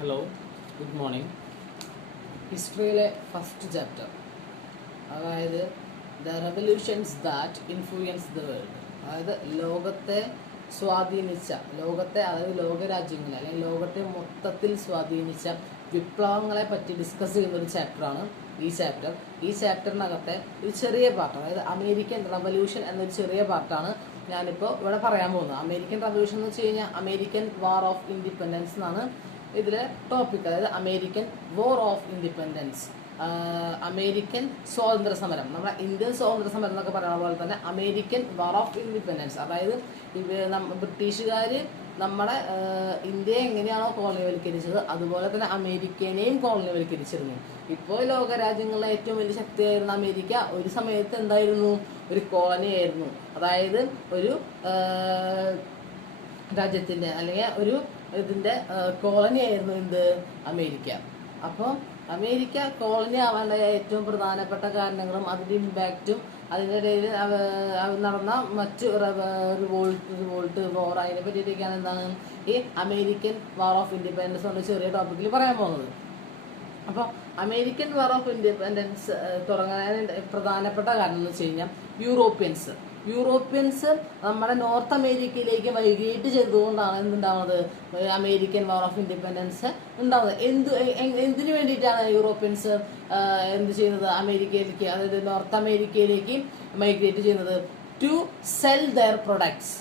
Hello, good morning. ഹിസ്റ്ററിയിലെ first chapter, അതായത് the revolutions that influence the world, അതായത് ലോകത്തെ സ്വാധീനിച്ച, അതായത് ലോകരാജ്യങ്ങളെ അല്ലെങ്കിൽ ലോകത്തെ മൊത്തത്തിൽ സ്വാധീനിച്ച വിപ്ലവങ്ങളെ പറ്റി ഡിസ്കസ് ചെയ്യുന്ന ഒരു ചാപ്റ്ററാണ് ഈ ചാപ്റ്ററിനകത്തെ ഒരു ചെറിയ പാർട്ട്, അതായത് അമേരിക്കൻ റവല്യൂഷൻ എന്നൊരു ചെറിയ പാർട്ടാണ് ഞാനിപ്പോൾ ഇവിടെ പറയാൻ പോകുന്നത്. അമേരിക്കൻ റവല്യൂഷൻ എന്ന് വെച്ച് കഴിഞ്ഞാൽ അമേരിക്കൻ വാർ ഓഫ് ഇൻഡിപെൻഡൻസ് എന്നാണ് ഇതിലെ ടോപ്പിക്. അതായത് American war of independence, American സ്വാതന്ത്ര്യ സമരം, നമ്മുടെ ഇന്ത്യൻ സ്വാതന്ത്ര്യ സമരം എന്നൊക്കെ പറയുന്ന പോലെ തന്നെ അമേരിക്കൻ വാർ ഓഫ് ഇൻഡിപെൻഡൻസ്. അതായത് ബ്രിട്ടീഷുകാർ നമ്മുടെ ഇന്ത്യയെ എങ്ങനെയാണോ കോളനിവൽക്കരിച്ചത് അതുപോലെ തന്നെ അമേരിക്കനെയും കോളനിവൽക്കരിച്ചിരുന്നു. ഇപ്പോൾ ലോകരാജ്യങ്ങളിലെ ഏറ്റവും വലിയ ശക്തിയായിരുന്ന അമേരിക്ക ഒരു സമയത്ത് എന്തായിരുന്നു? ഒരു കോളനി ആയിരുന്നു. അതായത് ഒരു രാജ്യത്തിന്റെ അല്ലെങ്കിൽ ഒരു ഇതിന്റെ കോളനി ആയിരുന്നു എന്ത്? അമേരിക്ക. അപ്പോൾ അമേരിക്ക കോളനി ആവാനുള്ള ഏറ്റവും പ്രധാനപ്പെട്ട കാരണങ്ങളും അതിന്റെ ഇമ്പാക്റ്റും അതിൻ്റെ ഇടയിൽ നടന്ന മറ്റ് റിവോൾട്ട് വോർ അതിനെ പറ്റിയിട്ടൊക്കെയാണ് എന്താണ് ഈ അമേരിക്കൻ വാർ ഓഫ് ഇൻഡിപെൻഡൻസ് എന്ന ചെറിയ ടോപ്പിക്കിൽ പറയാൻ പോകുന്നത്. അപ്പോൾ അമേരിക്കൻ വാർ ഓഫ് ഇൻഡിപെൻഡൻസ് തുടങ്ങാൻ പ്രധാനപ്പെട്ട കാരണം എന്ന് വെച്ച് കഴിഞ്ഞാൽ യൂറോപ്യൻസ് നമ്മുടെ നോർത്ത് അമേരിക്കയിലേക്ക് മൈഗ്രേറ്റ് ചെയ്തുകൊണ്ടാണ് എന്തുണ്ടാവുന്നത്? അമേരിക്കൻ വാർ ഓഫ് ഇൻഡിപെൻഡൻസ് ഉണ്ടാവുന്നത്. എന്തിനു വേണ്ടിയിട്ടാണ് യൂറോപ്യൻസ് എന്ത് ചെയ്യുന്നത്? അമേരിക്കയിലേക്ക്, അതായത് നോർത്ത് അമേരിക്കയിലേക്ക് മൈഗ്രേറ്റ് ചെയ്യുന്നത്? To sell their products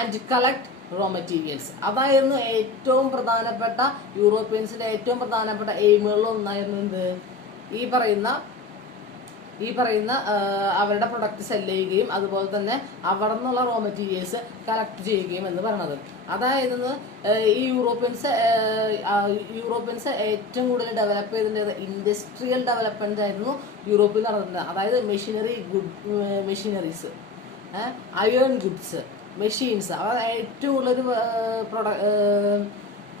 and collect raw materials. അതായിരുന്നു ഏറ്റവും പ്രധാനപ്പെട്ട യൂറോപ്യൻസിന്റെ ഏറ്റവും പ്രധാനപ്പെട്ട എയിമുകളിൽ ഒന്നായിരുന്നു എന്ത്? ഈ പറയുന്ന അവരുടെ പ്രൊഡക്റ്റ് സെല് ചെയ്യുകയും അതുപോലെ തന്നെ അവിടെ നിന്നുള്ള റോ മെറ്റീരിയൽസ് കളക്ട് ചെയ്യുകയും എന്ന് പറയുന്നത്. അതായത് ഈ യൂറോപ്യൻസ് ഏറ്റവും കൂടുതൽ ഡെവലപ്പ് ചെയ്തിട്ടുള്ളത് ഇൻഡസ്ട്രിയൽ ഡെവലപ്മെന്റ് ആയിരുന്നു യൂറോപ്പിൽ നടന്നിട്ടുള്ളത്. അതായത് മെഷീനറീസ്, അയേൺ ഗുഡ്സ്, മെഷീൻസ്, അവർ ഏറ്റവും കൂടുതൽ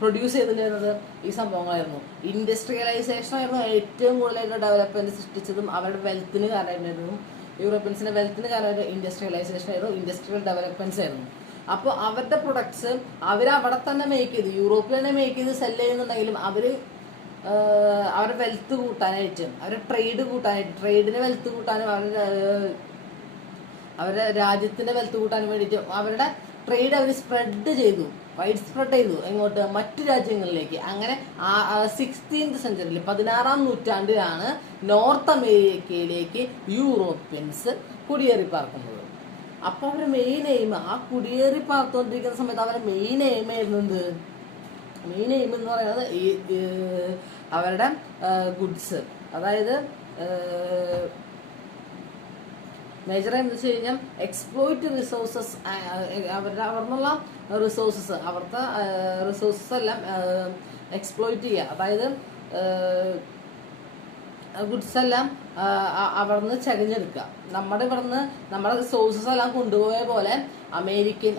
പ്രൊഡ്യൂസ് ചെയ്തിട്ടുണ്ടായിരുന്നത് ഈ സംഭവങ്ങളായിരുന്നു. ഇൻഡസ്ട്രിയലൈസേഷൻ ആയിരുന്നു ഏറ്റവും കൂടുതലായിട്ട് ഡെവലപ്മെന്റ് സൃഷ്ടിച്ചതും അവരുടെ വെൽത്തിന് കാരണമായിരുന്നു. യൂറോപ്യൻസിന്റെ വെൽത്തിന് കാരണമായിട്ട് ഇൻഡസ്ട്രിയലൈസേഷൻ ആയിരുന്നു, ഇൻഡസ്ട്രിയൽ ഡെവലപ്മെന്റ്സ് ആയിരുന്നു. അപ്പോൾ അവരുടെ പ്രൊഡക്ട്സ് അവരവിടെ തന്നെ മേക്ക് ചെയ്ത്, യൂറോപ്പിൽ തന്നെ മേക്ക് ചെയ്ത് സെല് ചെയ്യുന്നുണ്ടെങ്കിലും അവരുടെ വെൽത്ത് കൂട്ടാനായിട്ട്, അവരുടെ ട്രേഡിന് വെൽത്ത് കൂട്ടാനും അവരുടെ രാജ്യത്തിന്റെ വെൽത്ത് കൂട്ടാനും വേണ്ടിയിട്ട് അവരുടെ ട്രേഡ് അവർ വൈഡ് സ്പ്രെഡ് ചെയ്തു. എങ്ങോട്ട്? മറ്റു രാജ്യങ്ങളിലേക്ക്. അങ്ങനെ 16th സെഞ്ചുറിയിൽ 16ാം നൂറ്റാണ്ടിലാണ് നോർത്ത് അമേരിക്കയിലേക്ക് യൂറോപ്യൻസ് കുടിയേറി പാർക്കുന്നത്. അപ്പൊ അവരുടെ മെയിൻ എയിം, ആ കുടിയേറി പാർത്തുകൊണ്ടിരിക്കുന്ന സമയത്ത് അവരുടെ മെയിൻ എയിം ആയിരുന്നു എന്ത്? മെയിൻ എയിം എന്ന് പറയുന്നത് ഈ അവരുടെ ഗുഡ്സ്, അതായത് മേജർ എന്ന് വെച്ച് കഴിഞ്ഞാൽ എക്സ്പ്ലോയിറ്റ് റിസോഴ്സസ്, അവർന്നുള്ള റിസോഴ്സസ്, അവിടുത്തെ റിസോഴ്സസ് എല്ലാം എക്സ്പ്ലോയിറ്റ് ചെയ്യുക. അതായത് ഗുഡ്സ് എല്ലാം അവിടുന്ന് ചകഞ്ഞെടുക്കുക. നമ്മുടെ റിസോഴ്സസ് എല്ലാം കൊണ്ടുപോയ പോലെ അമേരിക്കയിൽ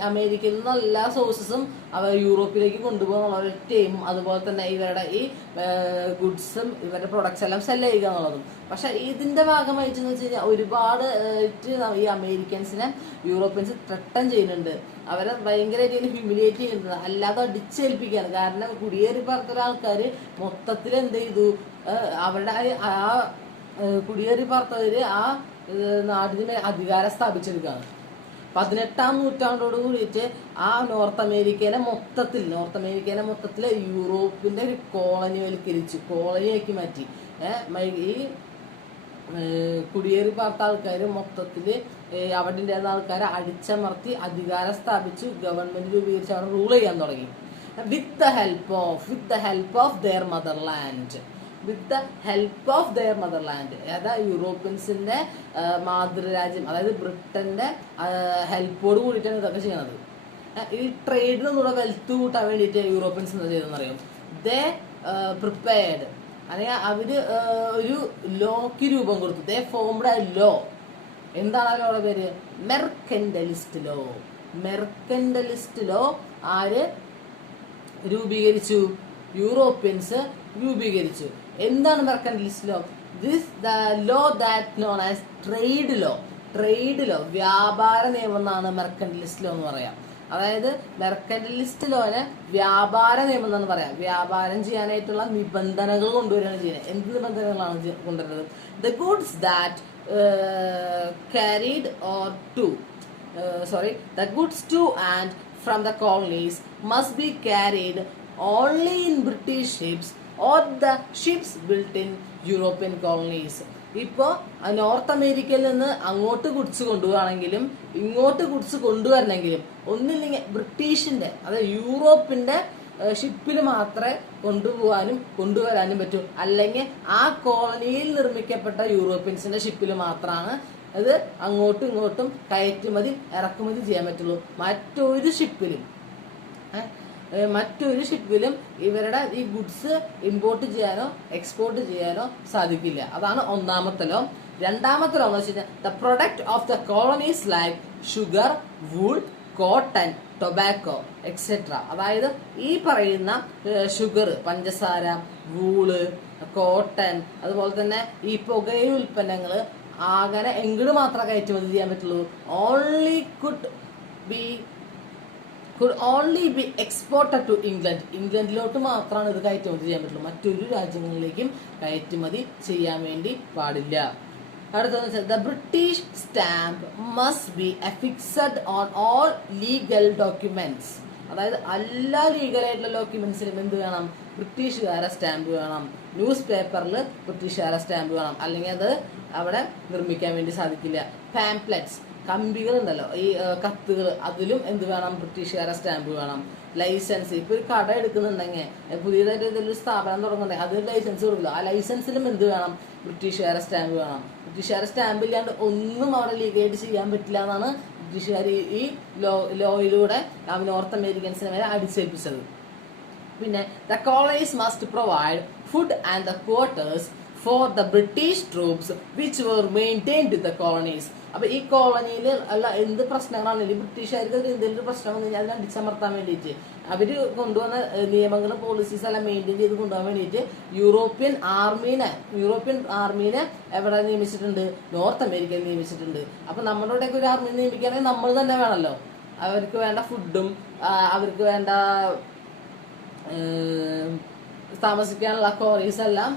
നിന്നുള്ള എല്ലാ സോഴ്സസും അവർ യൂറോപ്പിലേക്ക് കൊണ്ടുപോകുന്നുള്ള ഒരു ടീമും അതുപോലെ തന്നെ ഇവരുടെ ഈ ഗുഡ്സും ഇവരുടെ പ്രൊഡക്ട്സ് എല്ലാം സെല് ചെയ്യുക എന്നുള്ളതും. പക്ഷെ ഇതിന്റെ ഭാഗമായിട്ട് എന്ന് വെച്ച് കഴിഞ്ഞാൽ ഒരുപാട് ഈ അമേരിക്കൻസിനെ യൂറോപ്യൻസ് ത്രട്ടൻ ചെയ്യുന്നുണ്ട്. അവരെ ഭയങ്കരമായിട്ട് ഹ്യൂമിലിയേറ്റ് ചെയ്യുന്നുണ്ട്, അല്ലാതെ അടിച്ചേൽപ്പിക്കുകയാണ്. കാരണം കുടിയേറി പാർത്ത ആൾക്കാർ മൊത്തത്തിൽ എന്ത് ചെയ്തു? അവരുടെ ആ കുടിയേറി പാർത്തവര് ആ നാടിന് അധികാരം സ്ഥാപിച്ചെടുക്കുകയാണ്. 18ാം നൂറ്റാണ്ടോട് കൂടിയിട്ട് ആ നോർത്ത് അമേരിക്കനെ മൊത്തത്തിൽ യൂറോപ്പിന്റെ ഒരു കോളനിയാക്കി മാറ്റി. ഈ കുടിയേറി പാർത്ത ആൾക്കാർ മൊത്തത്തില് അവിടെ ഉണ്ടായിരുന്ന ആൾക്കാരെ അടിച്ചമർത്തി അധികാരം സ്ഥാപിച്ചു, ഗവൺമെന്റ് രൂപീകരിച്ച് അവർ റൂൾ ചെയ്യാൻ തുടങ്ങി. With the help of their motherland. അതായത് യൂറോപ്യൻസിന്റെ മാതൃരാജ്യം, അതായത് ബ്രിട്ടന്റെ ഹെൽപ്പോട് കൂടിയിട്ടാണ് ഇതൊക്കെ ചെയ്യുന്നത്. ഈ ട്രേഡിനൊന്നുകൂടെ വെൽത്ത് കൂട്ടാൻ വേണ്ടിയിട്ട് യൂറോപ്യൻസ് എന്താ ചെയ്തെന്ന് അറിയാം? ദേ പ്രിപ്പയർഡ്, അല്ലെങ്കിൽ അവര് ഒരു ലോക്ക് രൂപം കൊടുത്തു. They formed a law. എന്താണ് ആ ലോയുടെ പേര്? Mercantilist law. ആര് രൂപീകരിച്ചു? യൂറോപ്യൻസ് രൂപീകരിച്ചു. എന്താണ് mercantilist law? The law that known as trade law, വ്യാപാര നിയമം എന്നാണ് മെർക്കന്റലിസ്റ്റ് ലോ എന്ന് പറയാം. അതായത് മെർക്കന്റലിസ്റ്റ് ലോനെ വ്യാപാര നിയമം എന്നാണ് പറയാം. വ്യാപാരം ചെയ്യാനായിട്ടുള്ള നിബന്ധനകൾ കൊണ്ടുവരികയാണ് ചെയ്യുന്നത്. എന്ത് നിബന്ധനകളാണ് കൊണ്ടുവരുന്നത്? The goods that carried or to the goods to and from the colonies must be carried only in British ships or the ships built in European colonies. ഇപ്പോൾ നോർത്ത് അമേരിക്കയിൽ നിന്ന് അങ്ങോട്ട് ഗുഡ്സ് കൊണ്ടുപോവാണെങ്കിലും ഇങ്ങോട്ട് ഗുഡ്സ് കൊണ്ടുവരണമെങ്കിലും ഒന്നില്ലെങ്കിൽ ബ്രിട്ടീഷിന്റെ അതായത് യൂറോപ്പിന്റെ ഷിപ്പിൽ മാത്രമേ കൊണ്ടുപോകാനും കൊണ്ടുവരാനും പറ്റൂ. അല്ലെങ്കിൽ ആ കോളനിയിൽ നിർമ്മിക്കപ്പെട്ട യൂറോപ്യൻസിന്റെ ഷിപ്പിൽ മാത്രമാണ് അത് അങ്ങോട്ടും ഇങ്ങോട്ടും കയറ്റുമതി ഇറക്കുമതി ചെയ്യാൻ പറ്റുള്ളൂ. മറ്റൊരു ഷിപ്പിലും ഇവരുടെ ഈ ഗുഡ്സ് ഇമ്പോർട്ട് ചെയ്യാനോ എക്സ്പോർട്ട് ചെയ്യാനോ സാധിക്കില്ല. അതാണ് ഒന്നാമത്തെ ലോ. രണ്ടാമത്തെ ലോ എന്ന് വെച്ച് കഴിഞ്ഞാൽ the product of the colonies like sugar, wool, cotton, tobacco etcetera. അതായത് ഈ പറയുന്ന ഷുഗർ, പഞ്ചസാര, വൂള്, കോട്ടൺ, അതുപോലെ തന്നെ ഈ പുകയില ഉൽപ്പന്നങ്ങള് അങ്ങനെ എങ്ങോട്ട് മാത്രമേ കയറ്റുമതി ചെയ്യാൻ പറ്റുള്ളൂ. could only be exported to England. ഇംഗ്ലണ്ടിലോട്ട് മാത്രമാണ് ഇത് കയറ്റുമതി ചെയ്യാൻ പറ്റുള്ളൂ. മറ്റൊരു രാജ്യങ്ങളിലേക്കും കയറ്റുമതി ചെയ്യാൻ വേണ്ടി പാടില്ല. അടുത്തതെന്ന് വെച്ചാൽ the British stamp must be affixed on all legal documents. അതായത് എല്ലാ ലീഗലായിട്ടുള്ള ഡോക്യുമെന്റ്സിലും എന്ത് വേണം? ബ്രിട്ടീഷുകാരെ സ്റ്റാമ്പ് വേണം. ന്യൂസ് പേപ്പറിൽ ബ്രിട്ടീഷുകാരെ സ്റ്റാമ്പ് വേണം, അല്ലെങ്കിൽ അത് അവിടെ നിർമ്മിക്കാൻ വേണ്ടി സാധിക്കില്ല. പാംപ്ലെറ്റ്സ്, കമ്പികൾ ഉണ്ടല്ലോ, ഈ കത്തുകൾ, അതിലും എന്ത് വേണം? ബ്രിട്ടീഷുകാരെ സ്റ്റാമ്പ് വേണം. ലൈസൻസ്, ഇപ്പൊ ഒരു കട എടുക്കുന്നുണ്ടെങ്കിൽ, പുതിയതായിട്ട് ഇതിലൊരു സ്ഥാപനം തുടങ്ങുന്നുണ്ടെങ്കിൽ അതിന് ലൈസൻസ് കൊടുക്കില്ല. ആ ലൈസൻസിലും എന്ത് വേണം? ബ്രിട്ടീഷുകാരെ സ്റ്റാമ്പ് വേണം. ബ്രിട്ടീഷുകാരെ സ്റ്റാമ്പ് ഇല്ലാണ്ട് ഒന്നും അവിടെ ലീഗലായിട്ട് ചെയ്യാൻ പറ്റില്ല എന്നാണ് ബ്രിട്ടീഷുകാർ ഈ ലോയിലൂടെ നോർത്ത് അമേരിക്കൻസിനെ വരെ അടിച്ചേൽപ്പിച്ചത്. പിന്നെ the colonies must provide food and the quarters for the British troops which were maintained in the colonies. അപ്പൊ ഈ കോളനിയിൽ അല്ല എന്ത് പ്രശ്നങ്ങളാണെങ്കിലും ബ്രിട്ടീഷുകാർക്ക് എന്തെങ്കിലും പ്രശ്നം വന്നു കഴിഞ്ഞാൽ അതിനെ അടിച്ചമർത്താൻ വേണ്ടിയിട്ട് അവര് കൊണ്ടുവന്ന നിയമങ്ങളും പോളിസീസ് എല്ലാം മെയിൻറ്റെയിൻ ചെയ്ത് കൊണ്ടുപോകാൻ വേണ്ടിയിട്ട് യൂറോപ്യൻ ആർമീനെ എവിടെ നിയമിച്ചിട്ടുണ്ട്? നോർത്ത് അമേരിക്കയിൽ നിയമിച്ചിട്ടുണ്ട്. അപ്പൊ നമ്മുടെ ഇവിടെയൊക്കെ ഒരു ആർമി നിയമിക്കുകയാണെങ്കിൽ നമ്മൾ തന്നെ വേണമല്ലോ. അവർക്ക് വേണ്ട ഫുഡും അവർക്ക് വേണ്ട താമസിക്കാനുള്ള ക്വാറീസ് എല്ലാം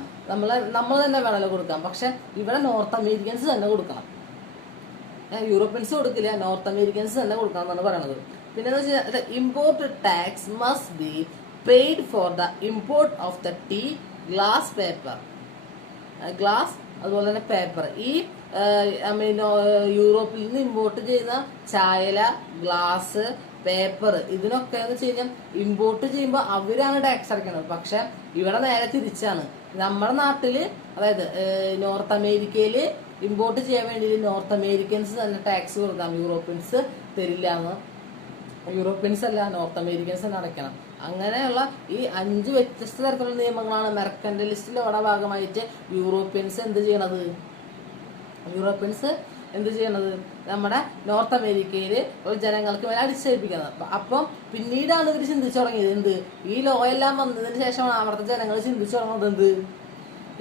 നമ്മൾ തന്നെ വേണമല്ലോ കൊടുക്കാം. പക്ഷെ ഇവിടെ നോർത്ത് അമേരിക്കൻസ് തന്നെ കൊടുക്കണം. യൂറോപ്യൻസ് കൊടുക്കില്ല, നോർത്ത് അമേരിക്കൻസ് തന്നെ കൊടുക്കണം എന്നാണ് പറയണത്. പിന്നെ import tax must be paid for the import of the tea, glass, paper. Glass അതുപോലെ തന്നെ പേപ്പർ. ഈ യൂറോപ്പിൽ നിന്ന് ഇമ്പോർട്ട് ചെയ്യുന്ന ചായല, ഗ്ലാസ്, പേപ്പർ, ഇതിനൊക്കെ എന്ന് വെച്ച് കഴിഞ്ഞാൽ ഇമ്പോർട്ട് ചെയ്യുമ്പോൾ അവരാണ് ടാക്സ് അടയ്ക്കുന്നത്. പക്ഷെ ഇവിടെ നേരെ തിരിച്ചാണ്. നമ്മുടെ നാട്ടില് അതായത് നോർത്ത് അമേരിക്കയില് ഇമ്പോർട്ട് ചെയ്യാൻ വേണ്ടി നോർത്ത് അമേരിക്കൻസ് തന്നെ ടാക്സ് കൊടുക്കാം, യൂറോപ്യൻസ് തരില്ല എന്ന്. യൂറോപ്യൻസ് അല്ല, നോർത്ത് അമേരിക്കൻസ് തന്നെ അടയ്ക്കണം. അങ്ങനെയുള്ള ഈ 5 വ്യത്യസ്ത തരത്തിലുള്ള നിയമങ്ങളാണ് മെർക്കന്റലിസ്റ്റ് ലോയുടെ ഭാഗമായിട്ട് യൂറോപ്യൻസ് എന്ത് ചെയ്യണത് നമ്മുടെ നോർത്ത് അമേരിക്കയിൽ ഒരു ജനങ്ങൾക്ക് മേലെ അടിച്ചേൽപ്പിക്കുന്നത്. അപ്പം പിന്നീടാണ് ഇവർ ചിന്തിച്ചു തുടങ്ങിയത് എന്ത്? ഈ ലോ എല്ലാം വന്നതിന് ശേഷമാണ് അവിടുത്തെ ജനങ്ങൾ ചിന്തിച്ചു തുടങ്ങുന്നത് എന്ത്?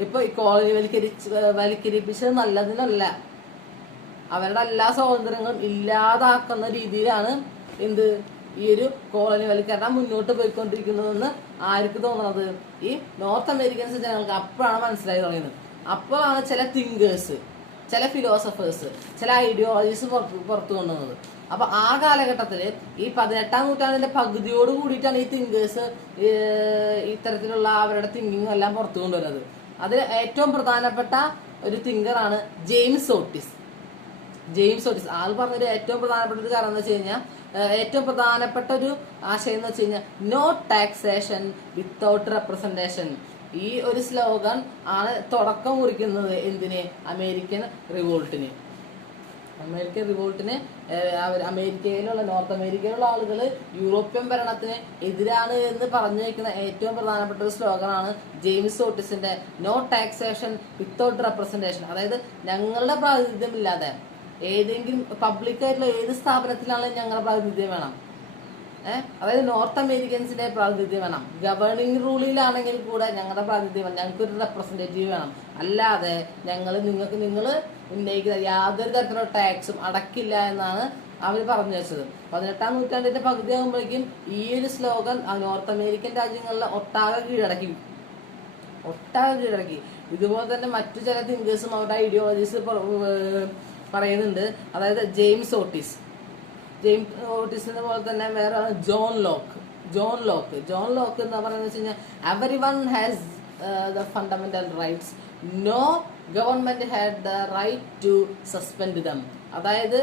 ഇപ്പൊ ഈ കോളനി വലിക്കരിപ്പിച്ചത് നല്ലതിനല്ല, അവരുടെ എല്ലാ സ്വാതന്ത്ര്യങ്ങളും ഇല്ലാതാക്കുന്ന രീതിയിലാണ് എന്ത് ഈ ഒരു കോളനി വൽക്കരണം മുന്നോട്ട് പോയിക്കൊണ്ടിരിക്കുന്നതെന്ന് ആർക്ക് തോന്നുന്നത്? ഈ നോർത്ത് അമേരിക്കൻസ് ജനങ്ങൾക്ക് അപ്പോഴാണ് മനസ്സിലായി തുടങ്ങിയത്. അപ്പോഴാണ് ചില തിങ്കേഴ്സ്, ചില ഫിലോസഫേഴ്സ്, ചില ഐഡിയോളജീസ് പുറത്തു കൊണ്ടുവന്നത്. അപ്പൊ ആ കാലഘട്ടത്തില് ഈ 18ാം നൂറ്റാണ്ടിന്റെ പകുതിയോട് കൂടിയിട്ടാണ് ഈ തിങ്കേഴ്സ് ഇത്തരത്തിലുള്ള അവരുടെ തിങ്കിങ് എല്ലാം പുറത്തു കൊണ്ടുവരുന്നത്. അതിൽ ഏറ്റവും പ്രധാനപ്പെട്ട ഒരു തിങ്കറാണ് ജെയിംസ് ഓട്ടിസ്. ആൾ പറഞ്ഞൊരു ഏറ്റവും പ്രധാനപ്പെട്ട ഒരു കാരണം എന്ന് വെച്ച് കഴിഞ്ഞാൽ, ഏറ്റവും പ്രധാനപ്പെട്ട ഒരു ആശയം എന്ന് വെച്ച് കഴിഞ്ഞാൽ നോ ടാക്സേഷൻ വിത്തൗട്ട് റെപ്രസെന്റേഷൻ. ഈ ഒരു സ്ലോഗൻ ആണ് തുടക്കം കുറിക്കുന്നത് എന്തിന്? അമേരിക്കൻ റിവോൾട്ടിന്. അമേരിക്കയിലുള്ള നോർത്ത് അമേരിക്കയിലുള്ള ആളുകൾ യൂറോപ്യൻ ഭരണത്തിന് എതിരാണ് എന്ന് പറഞ്ഞു വയ്ക്കുന്ന ഏറ്റവും പ്രധാനപ്പെട്ട ഒരു സ്ലോഗനാണ് ജെയിംസ് ഓട്ടിസിന്റെ നോ ടാക്സേഷൻ വിത്തൗട്ട് റെപ്രസെന്റേഷൻ. അതായത് ഞങ്ങളുടെ പ്രാതിനിധ്യം ഇല്ലാതെ ഏതെങ്കിലും പബ്ലിക്കായിട്ടുള്ള ഏത് സ്ഥാപനത്തിലാണെങ്കിലും ഞങ്ങളുടെ പ്രാതിനിധ്യം വേണം. അതായത് നോർത്ത് അമേരിക്കൻസിന്റെ പ്രാതിനിധ്യം വേണം. ഗവേണിംഗ് റൂളിലാണെങ്കിൽ കൂടെ ഞങ്ങളുടെ പ്രാതിനിധ്യം വേണം, ഞങ്ങൾക്കൊരു റെപ്രസെന്റേറ്റീവ് വേണം. അല്ലാതെ നിങ്ങൾ ഉന്നയിക്കുന്ന യാതൊരു തരത്തിലുള്ള ടാക്സും അടക്കില്ല എന്നാണ് അവർ പറഞ്ഞു വെച്ചത്. 18-ാം നൂറ്റാണ്ടിന്റെ പകുതിയാകുമ്പോഴേക്കും ഈ ഒരു സ്ലോഗൻ നോർത്ത് അമേരിക്കൻ രാജ്യങ്ങളിലെ ഒട്ടാകെ കീഴടക്കി. ഇതുപോലെ തന്നെ മറ്റു ചില തിങ്കേഴ്സും അവരുടെ ഐഡിയോളജീസ് പറയുന്നുണ്ട്. അതായത് ജെയിംസ് ഓട്ടിസിനെ പോലെ തന്നെ വേറെ ജോൺ ലോക്ക് എന്ന് പറയുന്നത് വെച്ച് കഴിഞ്ഞാൽ everyone has the fundamental rights, no government had the right to suspend them. അതായത്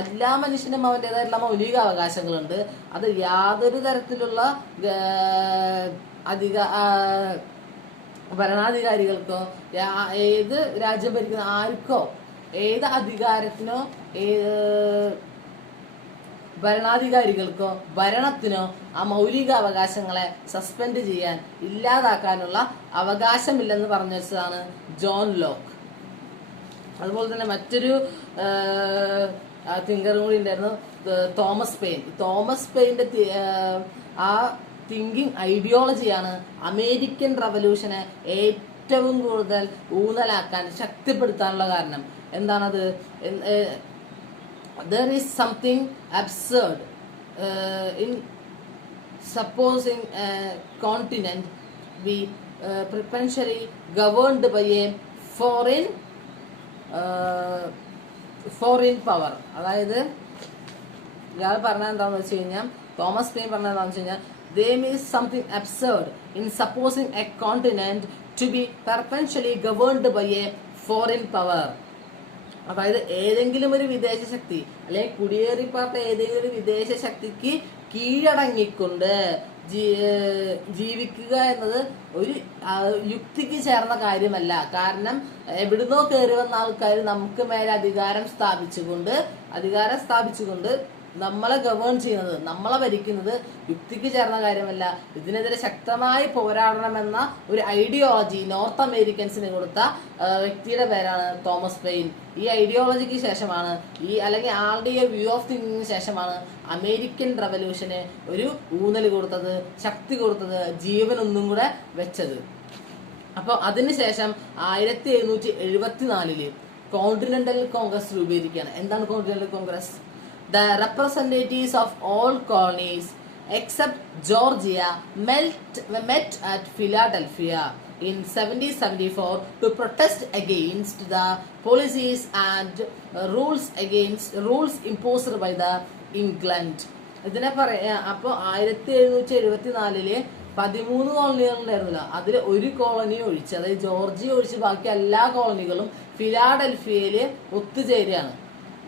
എല്ലാ മനുഷ്യനും അവൻ്റെതായിട്ടുള്ള മൗലിക അവകാശങ്ങളുണ്ട്. അത് യാതൊരു തരത്തിലുള്ള ഭരണാധികാരികൾക്കോ ഏത് രാജ്യം ഭരിക്കുന്ന ആർക്കോ ഏത് അധികാരത്തിനോ ഭരണാധികാരികൾക്കോ ഭരണത്തിനോ ആ മൗലിക അവകാശങ്ങളെ സസ്പെൻഡ് ചെയ്യാൻ ഇല്ലാതാക്കാനുള്ള അവകാശമില്ലെന്ന് പറഞ്ഞു വെച്ചതാണ് ജോൺ ലോക്ക്. അതുപോലെ തന്നെ മറ്റൊരു തിങ്കറും കൂടി ഉണ്ടായിരുന്നു, തോമസ് പെയിന്റെ ആ തിങ്കിങ് ഐഡിയോളജിയാണ് അമേരിക്കൻ റവല്യൂഷനെ ഏറ്റവും കൂടുതൽ ഊന്നലാക്കാൻ ശക്തിപ്പെടുത്താനുള്ള കാരണം. എന്താണത്? There is something absurd in supposing a continent be potentially governed by a foreign power. അതായത് ഇയാൾ പറഞ്ഞ എന്താണെന്ന് വെച്ച് കഴിഞ്ഞാൽ, തോമസ് പെയിൻ പറഞ്ഞ എന്താണെന്ന് വെച്ച് കഴിഞ്ഞാൽ, there is something absurd in supposing a continent to be perpetually governed by a foreign power. അതായത് ഏതെങ്കിലും ഒരു വിദേശ ശക്തി അല്ലെങ്കിൽ കുടിയേറിപ്പാർത്ത ഏതെങ്കിലും ഒരു വിദേശ ശക്തിക്ക് കീഴടങ്ങിക്കൊണ്ട് ജീവിക്കുക എന്നത് ഒരു യുക്തിക്ക് ചേർന്ന കാര്യമല്ല. കാരണം എവിടുന്നോ കയറി വന്ന ആൾക്കാർ നമുക്ക് മേലെ അധികാരം സ്ഥാപിച്ചുകൊണ്ട് നമ്മളെ ഗവേൺ ചെയ്യുന്നത്, നമ്മളെ ഭരിക്കുന്നത് യുക്തിക്ക് ചേർന്ന കാര്യമല്ല. ഇതിനെതിരെ ശക്തമായി പോരാടണമെന്ന ഒരു ഐഡിയോളജി നോർത്ത് അമേരിക്കൻസിന് കൊടുത്ത വ്യക്തിയുടെ പേരാണ് തോമസ് പെയിൻ. ഈ ഐഡിയോളജിക്ക് ശേഷമാണ് അല്ലെങ്കിൽ ആളുടെ വ്യൂ ഓഫ് തിങ്കിങ്ങിന് ശേഷമാണ് അമേരിക്കൻ റവല്യൂഷന് ഒരു ഊന്നൽ കൊടുത്തത്, ശക്തി കൊടുത്തത്, ജീവനൊന്നും കൂടെ വെച്ചത്. അപ്പോൾ അതിനുശേഷം 1774 കോണ്ടിനെന്റൽ കോൺഗ്രസ് രൂപീകരിക്കുകയാണ്. എന്താണ് continental Congress? The representatives of all colonies except Georgia met at Philadelphia in 1774 to protest against the policies and rules imposed by the England. ഇതിനെ പറയാ. അപ്പോൾ 1774 13 കോളനികൾ ഉണ്ടായിരുന്നില്ല. അതിൽ ഒരു കോളനി ഒഴിച്ച്, അതായത് ജോർജിയ ഒഴിച്ച് ബാക്കി എല്ലാ കോളനികളും ഫിലാഡൽഫിയയില് ഒത്തുചേരുകയാണ്.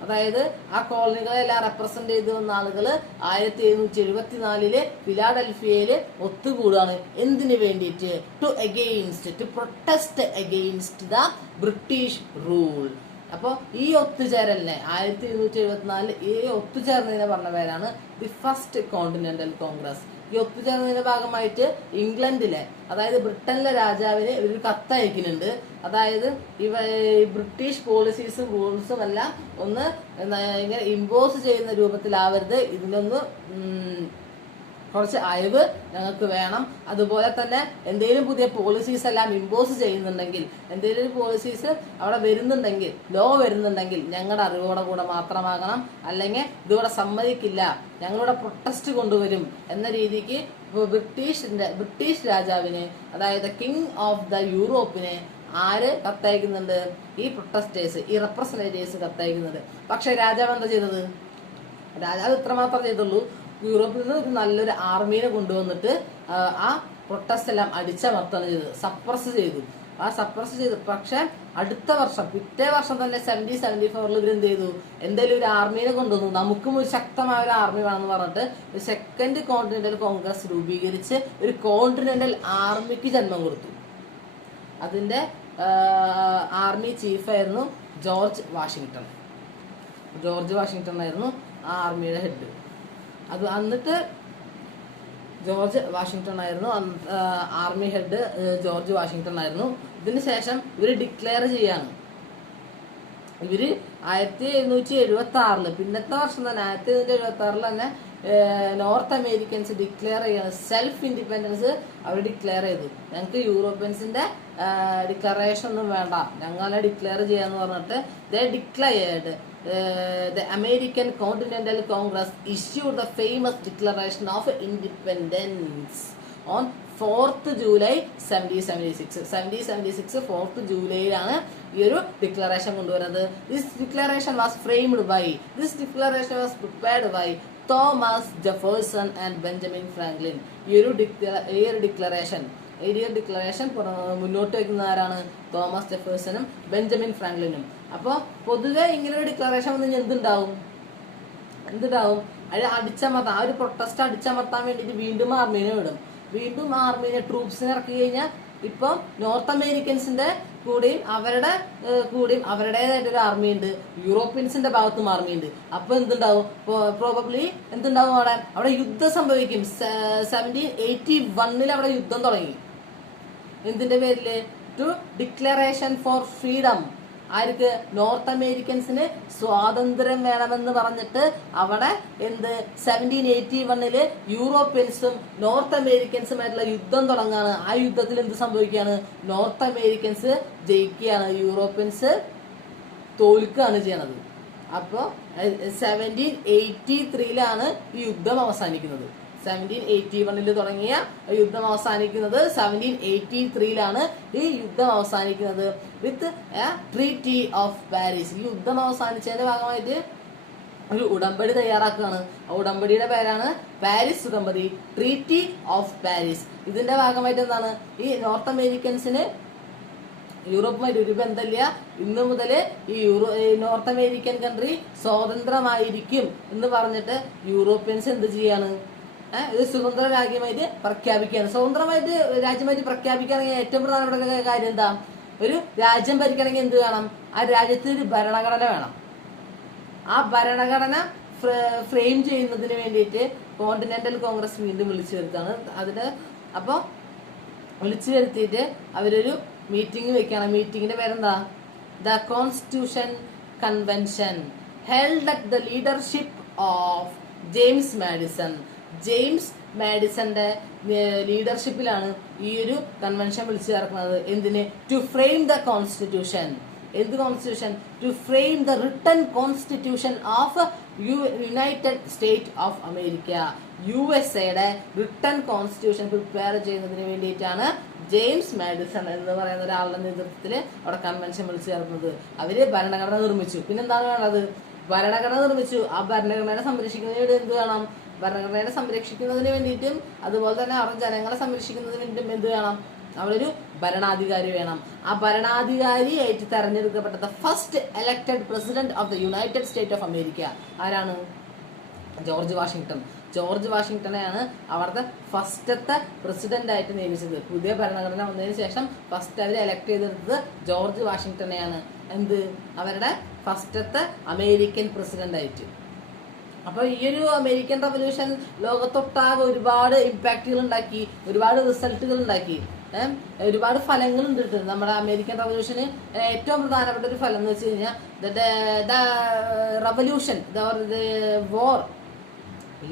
അതായത് ആ കോളനികളെല്ലാം റെപ്രസെന്റ് ചെയ്ത് വന്ന ആളുകൾ 1774 ഫിലാഡൽഫിയയില് ഒത്തുകൂടാണ്. എന്തിനു വേണ്ടിയിട്ട്? To protest against the British rule. അപ്പോൾ ഈ ഒത്തുചേരലിനെ 1774 ഈ ഒത്തുചേർന്നതിനെ പറഞ്ഞ പേരാണ് ദി ഫസ്റ്റ് കോണ്ടിനെന്റൽ കോൺഗ്രസ്. ഈ ഒത്തുചേർന്നതിന്റെ ഭാഗമായിട്ട് ഇംഗ്ലണ്ടിലെ, അതായത് ബ്രിട്ടനിലെ രാജാവിന് ഒരു കത്ത് അയക്കുന്നുണ്ട്. അതായത് ബ്രിട്ടീഷ് പോളിസീസും റൂൾസും എല്ലാം ഒന്ന് ഇങ്ങനെ ഇമ്പോസ് ചെയ്യുന്ന രൂപത്തിലാവരുത്, ഇതിനൊന്ന് കുറച്ച് അയവ് ഞങ്ങൾക്ക് വേണം. അതുപോലെ തന്നെ എന്തെങ്കിലും പുതിയ പോളിസീസ് എല്ലാം ഇമ്പോസ് ചെയ്യുന്നുണ്ടെങ്കിൽ, എന്തെങ്കിലും പോളിസീസ് അവിടെ വരുന്നുണ്ടെങ്കിൽ, ലോ വരുന്നുണ്ടെങ്കിൽ ഞങ്ങളുടെ അറിവോടെ കൂടെ മാത്രമാകണം, അല്ലെങ്കിൽ ഇതുകൂടെ സമ്മതിക്കില്ല, ഞങ്ങളുടെ പ്രൊട്ടസ്റ്റ് കൊണ്ടുവരും എന്ന രീതിക്ക് ബ്രിട്ടീഷ് രാജാവിന്, അതായത് കിങ് ഓഫ് ദ യൂറോപ്പിന് ആര് കത്തയക്കുന്നുണ്ട്? ഈ പ്രൊട്ടസ്റ്റേഴ്സ്, ഈ റെപ്രസെന്റേറ്റീവ്സ് കത്തയക്കുന്നുണ്ട്. പക്ഷെ രാജാവ് എന്താ ചെയ്തത്? രാജാവ് ഇത്രമാത്രം ചെയ്തുള്ളൂ, യൂറോപ്പിൽ നിന്ന് ഒരു നല്ലൊരു ആർമീനെ കൊണ്ടുവന്നിട്ട് ആ പ്രൊട്ടസ്റ്റ് എല്ലാം അടിച്ചമർത്തണം ചെയ്തു, സപ്രസ് ചെയ്തു. പക്ഷെ അടുത്ത വർഷം, പിറ്റേ വർഷം തന്നെ 1774 ഇവരെന്ത് ചെയ്തു? എന്തായാലും ഒരു ആർമീനെ കൊണ്ടുവന്നു, നമുക്കും ഒരു ശക്തമായ ഒരു ആർമി വേണമെന്ന് പറഞ്ഞിട്ട് ഒരു സെക്കൻഡ് കോണ്ടിനെന്റൽ കോൺഗ്രസ് രൂപീകരിച്ച് ഒരു കോണ്ടിനെന്റൽ ആർമിക്ക് ജന്മം കൊടുത്തു. അതിന്റെ ആർമി ചീഫായിരുന്നു ജോർജ് വാഷിങ്ടൺ ആയിരുന്നു ആ ആർമിയുടെ ഹെഡ്. അത് എന്നിട്ട് ജോർജ് വാഷിങ്ടൺ ആയിരുന്നു ആർമി ഹെഡ്. ജോർജ് വാഷിങ്ടൺ ആയിരുന്നു. ഇതിന് ശേഷം ഇവര് ഡിക്ലെയർ ചെയ്യാണ്. ഇവര് 1776 പിന്നത്തെ വർഷം തന്നെ 1776 തന്നെ നോർത്ത് അമേരിക്കൻസ് ഡിക്ലെയർ ചെയ്യാണ്, സെൽഫ് ഇൻഡിപെൻഡൻസ് അവർ ഡിക്ലെയർ ചെയ്തു. ഞങ്ങൾക്ക് യൂറോപ്യൻസിന്റെ ഡിക്ലറേഷൻ ഒന്നും വേണ്ട, ഞങ്ങളെ ഡിക്ലെയർ ചെയ്യാന്ന് പറഞ്ഞിട്ട് ദേ declared the American Continental Congress issued the famous Declaration of Independence on 4th July 1776. 1776 4th ജൂലൈയിലാണ് ഈ ഒരു ഡിക്ലറേഷൻ കൊണ്ടുവരുന്നത്. This declaration was framed by, this declaration was prepared by Thomas Jefferson and Benjamin Franklin. ഈ ഒരു declaration മുന്നോട്ട് വയ്ക്കുന്ന ആരാണ്? Thomas ജെഫേഴ്സണും Benjamin ഫ്രാങ്ക്ലിനും. അപ്പോൾ പൊതുവെ ഇങ്ങനെ ഒരു ഡിക്ലറേഷൻ വന്നു എന്തുണ്ടാവും? അത് അടിച്ചമർത്താൻ, ആ ഒരു പ്രൊട്ടസ്റ്റ് അടിച്ചമർത്താൻ വേണ്ടിയിട്ട് വീണ്ടും ആർമീനെ ട്രൂപ്സിനെ ഇറക്കി കഴിഞ്ഞാൽ ഇപ്പൊ നോർത്ത് അമേരിക്കൻസിന്റെ കൂടെയും അവരുടേതായിട്ട് ഒരു ആർമി ഉണ്ട്, യൂറോപ്യൻസിന്റെ ഭാഗത്തും ആർമി ഉണ്ട്. അപ്പൊ എന്തുണ്ടാവും? പ്രോബബ്ലി എന്തുണ്ടാവും? അവിടെ യുദ്ധം സംഭവിക്കും. 1781 അവിടെ യുദ്ധം തുടങ്ങി. എന്തിന്റെ പേരില്? To declaration for freedom. ആർക്ക്? നോർത്ത് അമേരിക്കൻസിന് സ്വാതന്ത്ര്യം വേണമെന്ന് പറഞ്ഞിട്ട് അവിടെ 1781 യൂറോപ്യൻസും നോർത്ത് അമേരിക്കൻസുമായിട്ടുള്ള യുദ്ധം തുടങ്ങാണ്. ആ യുദ്ധത്തിൽ എന്ത് സംഭവിക്കുകയാണ്? നോർത്ത് അമേരിക്കൻസ് ജയിക്കുകയാണ്, യൂറോപ്യൻസ് തോൽക്കുകയാണ് ചെയ്യണത്. അപ്പോ 1783 ഈ യുദ്ധം അവസാനിക്കുന്നത്. 1781 തുടങ്ങിയ യുദ്ധം അവസാനിക്കുന്നത് 1783 ഈ യുദ്ധം അവസാനിക്കുന്നത് വിത്ത് ട്രീറ്റി ഓഫ് പാരീസ്. ഈ യുദ്ധം അവസാനിച്ചതിന്റെ ഭാഗമായിട്ട് ഒരു ഉടമ്പടി തയ്യാറാക്കുകയാണ്. ആ ഉടമ്പടിയുടെ പേരാണ് പാരീസ് ഉടമ്പടി, ട്രീറ്റി ഓഫ് പാരീസ്. ഇതിന്റെ ഭാഗമായിട്ട് എന്താണ്? ഈ നോർത്ത് അമേരിക്കൻസിന് യൂറോപ്പുമായിട്ട് ഒരു ബന്ധമില്ല. ഇന്നു മുതൽ ഈ നോർത്ത് അമേരിക്കൻ കൺട്രി സ്വതന്ത്രമായിരിക്കും എന്ന് പറഞ്ഞിട്ട് യൂറോപ്യൻസ് എന്ത് ചെയ്യാണ്? ഇത് സ്വതന്ത്ര രാജ്യമായിട്ട് പ്രഖ്യാപിക്കുകയാണ്. സ്വതന്ത്രമായിട്ട് രാജ്യമായിട്ട് പ്രഖ്യാപിക്കുകയാണെങ്കിൽ ഏറ്റവും പ്രധാനപ്പെട്ട കാര്യം എന്താ? ഒരു രാജ്യം ഭരിക്കണമെങ്കിൽ എന്ത് വേണം? ആ രാജ്യത്തിന് ഒരു ഭരണഘടന വേണം. ആ ഭരണഘടന ഫ്രെയിം ചെയ്യുന്നതിന് വേണ്ടിയിട്ട് കോണ്ടിനെന്റൽ കോൺഗ്രസ് വീണ്ടും വിളിച്ചു വരുത്താണ്. അപ്പൊ വിളിച്ചു വരുത്തിയിട്ട് അവരൊരു മീറ്റിംഗ് വെക്കുകയാണ്. മീറ്റിംഗിന്റെ പേരെന്താ? The constitution convention held at the leadership of James മാഡിസന്റെ ലീഡർഷിപ്പിലാണ് ഈ ഒരു കൺവെൻഷൻ വിളിച്ചു ചേർക്കുന്നത്. എന്തിന്? To frame the constitution. എന്ത് constitution? To frame the written constitution of United State of America. USA written constitution prepare ചെയ്യുന്നതിന് വേണ്ടിയിട്ടാണ് ജെയിംസ് മാഡിസൺ എന്ന് പറയുന്ന ഒരാളുടെ നേതൃത്വത്തിൽ അവിടെ കൺവെൻഷൻ വിളിച്ചു ചേർക്കുന്നത്. അവര് ഭരണഘടന നിർമ്മിച്ചു. പിന്നെന്താണ് വേണ്ടത്? ഭരണഘടന നിർമ്മിച്ചു. ആ ഭരണഘടനയെ സംരക്ഷിക്കുന്നതിന് വേണ്ടി എന്ത് വേണം? ഭരണഘടനയെ സംരക്ഷിക്കുന്നതിന് വേണ്ടിയിട്ടും അതുപോലെ തന്നെ അവരുടെ ജനങ്ങളെ സംരക്ഷിക്കുന്നതിന് വേണ്ടിയിട്ടും എന്ത് വേണം? അവിടെ ഒരു ഭരണാധികാരി വേണം. ആ ഭരണാധികാരിയായിട്ട് തെരഞ്ഞെടുക്കപ്പെട്ട first elected president of the United State of America ആരാണ്? ജോർജ് വാഷിംഗ്ടണെയാണ് അവിടുത്തെ ഫസ്റ്റത്തെ പ്രസിഡന്റ് ആയിട്ട് നിയമിച്ചത്. പുതിയ ഭരണഘടന വന്നതിന് ശേഷം ഫസ്റ്റ് അവർ എലക്ട് ചെയ്തെടുത്തത് ജോർജ് വാഷിംഗ്ടണെയാണ്. എന്ത്? അവരുടെ ഫസ്റ്റത്തെ അമേരിക്കൻ പ്രസിഡന്റ് ആയിട്ട്. അപ്പൊ ഈ ഒരു അമേരിക്കൻ റവല്യൂഷൻ ലോകത്തൊട്ടാകെ ഒരുപാട് ഇമ്പാക്റ്റുകൾ ഉണ്ടാക്കി, ഒരുപാട് റിസൾട്ടുകൾ ഉണ്ടാക്കി, ഒരുപാട് ഫലങ്ങൾ ഉണ്ട്. നമ്മുടെ അമേരിക്കൻ റവല്യൂഷന് ഏറ്റവും പ്രധാനപ്പെട്ട ഒരു ഫലം എന്ന് വെച്ച് കഴിഞ്ഞാൽ revolution war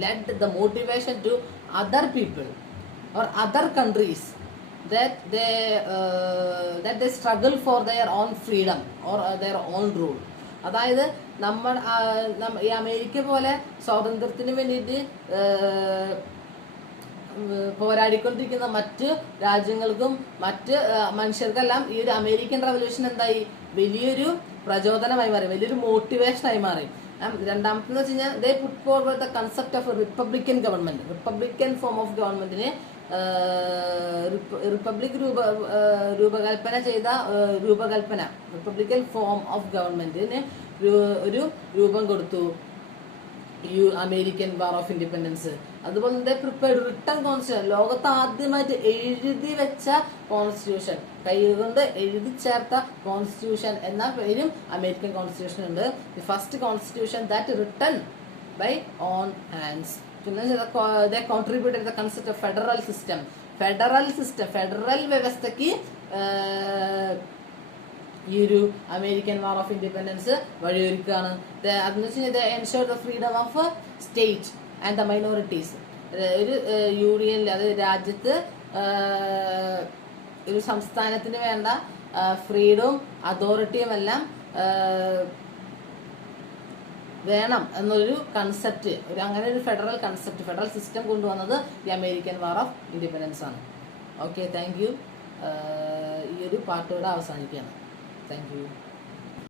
led the motivation to other people or other countries that they struggle for their own freedom or their own rule. അതായത് ഈ അമേരിക്ക പോലെ സ്വാതന്ത്ര്യത്തിന് വേണ്ടിയിട്ട് പോരാടിക്കൊണ്ടിരിക്കുന്ന മറ്റ് രാജ്യങ്ങൾക്കും മറ്റ് മനുഷ്യർക്കെല്ലാം ഈ ഒരു അമേരിക്കൻ റവല്യൂഷൻ എന്തായി? വലിയൊരു പ്രചോദനമായി മാറി, വലിയൊരു മോട്ടിവേഷനായി മാറി. രണ്ടാമത്തെന്ന് വെച്ച് കഴിഞ്ഞാൽ they put forward the concept of republican government. Republican form of ഗവൺമെന്റിന് റിപ്പബ്ലിക് റിപ്പബ്ലിക്കൻ ഫോം ഓഫ് ഗവൺമെന്റിന് ഒരു രൂപം കൊടുത്തു അമേരിക്കൻ വാർ ഓഫ് ഇൻഡിപെൻഡൻസ്. അതുപോലെ തന്നെ പ്രിപ്പയർഡ് റിട്ടൺ കോൺസ്റ്റിറ്റ്യൂഷൻ, ലോകത്ത് ആദ്യമായിട്ട് എഴുതി വെച്ച കോൺസ്റ്റിറ്റ്യൂഷൻ, കൈകൊണ്ട് എഴുതി ചേർത്ത കോൺസ്റ്റിറ്റ്യൂഷൻ എന്ന പേരും അമേരിക്കൻ കോൺസ്റ്റിറ്റ്യൂഷൻ ഉണ്ട്. The first constitution that written by on hands. പിന്നെ contributed the concept of federal system. Federal വ്യവസ്ഥയ്ക്ക് ഈ ഒരു അമേരിക്കൻ വാർ ഓഫ് ഇൻഡിപെൻഡൻസ് വഴിയൊരുക്കുകയാണ്. അതെന്ന് വെച്ച് കഴിഞ്ഞാൽ ensure the freedom of state and the minorities. ഒരു യൂണിയനിൽ, അത് രാജ്യത്ത് ഒരു സംസ്ഥാനത്തിന് വേണ്ട ഫ്രീഡവും അതോറിറ്റിയും എല്ലാം വേണം എന്നൊരു കൺസെപ്റ്റ്, അങ്ങനെ ഒരു ഫെഡറൽ കൺസെപ്റ്റ്, ഫെഡറൽ സിസ്റ്റം കൊണ്ടുവന്നത് ഈ അമേരിക്കൻ വാർ ഓഫ് ഇൻഡിപെൻഡൻസ് ആണ്. Okay, thank you. ഈ ഒരു പാർട്ടോടെ അവസാനിക്കുകയാണ്. Thank you.